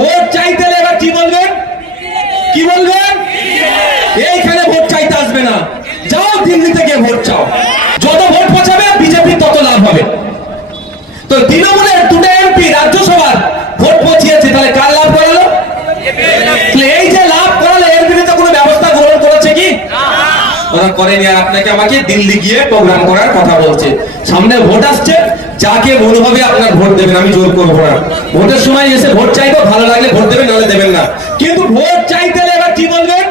Vote চাইতে এলে এবার কি বলবেন? কি বলবেন? এইখানে ভোট চাইতে আসবে না, যাও দিল্লি থেকে ভোট চাও। যত ভোট পৌঁছাবে বিজেপি তত লাভ হবে। তো তৃণমূলের দুটো এমপি রাজ্যসভার ভোট পৌঁছিয়েছে, তাহলে কার লাভ করালো? এই যে লাভ করালো এর বিরুদ্ধে কোনো ব্যবস্থা গ্রহণ করেছে কি? ওরা করেনি। আর আপনাকে আমাকে দিল্লি গিয়ে প্রোগ্রাম করার কথা বলছে। সামনে ভোট আসছে, যাকে মনে হবে আপনার ভোট দেবেন, আমি জোর করবো না। ভোটের সময় এসে ভোট চাইবো, ভালো লাগলে ভোট দেবেন, নাহলে দেবেন না। কিন্তু ভোট চাইতে এলে এবার কি বলবেন?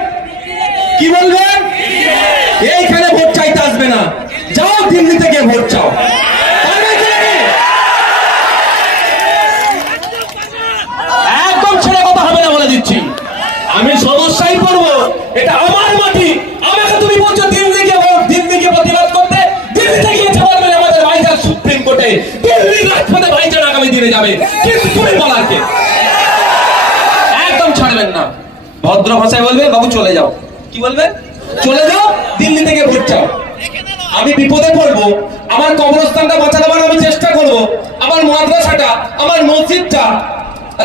কি বলবেন? এইখানে ভোট চাইতে আসবে না, যাও দিল্লি থেকে ভোট চাও। একদম ছেড়ে কথা হবে না বলে দিচ্ছি, আমি সমস্যায় পড়বো। এটা আমার মাটি, আমাকে তুমি বলছো দিল্লিকে ভোট, দিল্লিকে প্রতিবাদ করতে। দিল্লি থেকে যেতে পারবেন আমাদের ভাইজান সুপ্রিম কোর্টে, দিল্লির রাজপথে ভাইজান আগামী দিনে যাবে, কিন্তু তুমি বলার কে? একদম ছাড়বেন না। ভদ্র ভাষায় বলবে, বাবু চলে যাও। কি বলবে? চলে যাও, দিল্লি থেকে ভোট চাও। আমি বিপদে পড়বো, আমার কবরস্থানটা বাঁচা দেওয়ার আমি চেষ্টা করবো, আমার মাদ্রাসাটা, আমার মসজিদটা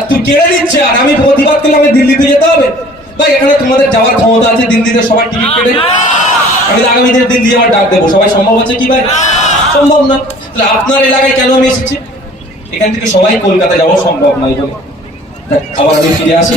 তুই কেড়ে নিচ্ছে, আর আমি প্রতিবাদ করলে আমি দিল্লিতে যেতে হবে? ভাই এখানে তোমাদের যাওয়ার ক্ষমতা আছে, দিল্লিতে সবার টিকিট কেটে আমি আগামী দিনে দিল্লি যাওয়ার ডাক দেবো, সবাই সম্ভব আছে কি ভাই? সম্ভব না। তাহলে আপনার এলাকায় কেন আমি এসেছি? এখান থেকে সবাই কলকাতা যাওয়া সম্ভব নয় বলে। আবার আমি ফিরে আসি।